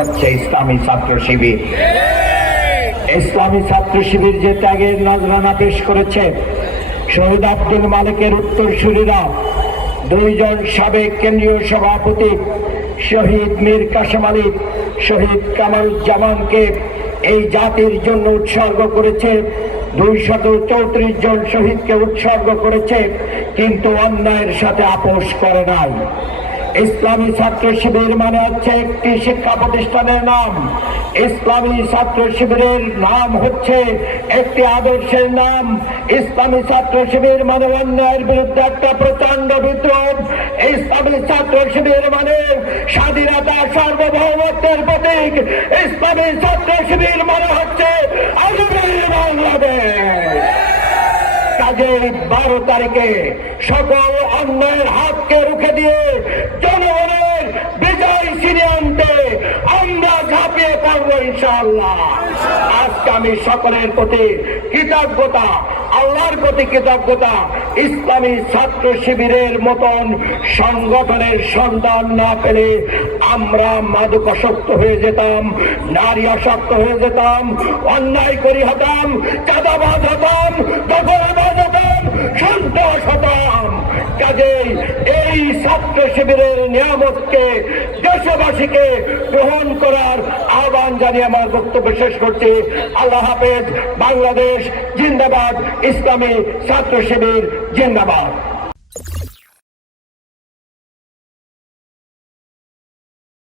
হচ্ছে ইসলামী ছাত্র শিবির। ইসলামী ছাত্র শিবির যে ত্যাগের নজরানা পেশ করেছে, শহীদ আব্দুল মালিকের উত্তরসূরিরা, দুইজন সাবেক কেন্দ্রীয় সভাপতি শহীদ মীর কাসেম আলী, শহীদ কামারুজ্জামানকে এই জাতির জন্য উৎসর্গ করেছে। 234 জন শহীদকে উৎসর্গ করেছে, কিন্তু অন্যায়ের সাথে আপোষ করে নাই। ইসলামী ছাত্র শিবির মানে হচ্ছে একটি শিক্ষা প্রতিষ্ঠানের নাম। ইসলামী ছাত্র শিবিরের নাম হচ্ছে একটি আদর্শের নাম। ইসলামী ছাত্র শিবির মানে অন্যায়ের বিরুদ্ধে একটা প্রচন্ড বিদ্রোহ। ইসলামী ছাত্র শিবির মানে স্বাধীনতা সার্বভৌমত্বের প্রতীক। ইসলামী ছাত্র শিবির মানে হচ্ছে আগামী বাংলাদেশ। কাজেই 12 তারিখে সকল অন্যায়ের হাতকে রুখে দিয়ে জনগণের বিজয় ছিনিয়ে আনতে আমরা ঝাঁপিয়ে পড়বো ইনশাআল্লাহ। আজকে আমি সকলের প্রতি কৃতজ্ঞতা, আল্লাহর প্রতি কৃতজ্ঞতা। ইসলামী ছাত্র শিবিরের মতন সংগঠনের সন্ধান না পেলে আমরা মাদকাসক্ত হয়ে যেতাম, নারী আসক্ত হয়ে যেতাম, অন্যায় করি হতাম, চাঁদাবাজ হতাম, দখলবাজ হতাম, সন্ত্রাস হতাম। কাজেই এই ছাত্র শিবিরের নিয়ামতকে দেশবাসীকে গ্রহণ করার আহ্বান জানিয়ে আমার বক্তব্য শেষ করছি। আল্লাহ হাফেজ। বাংলাদেশ জিন্দাবাদ। ইসলামী ছাত্র শিবির জিন্দাবাদ।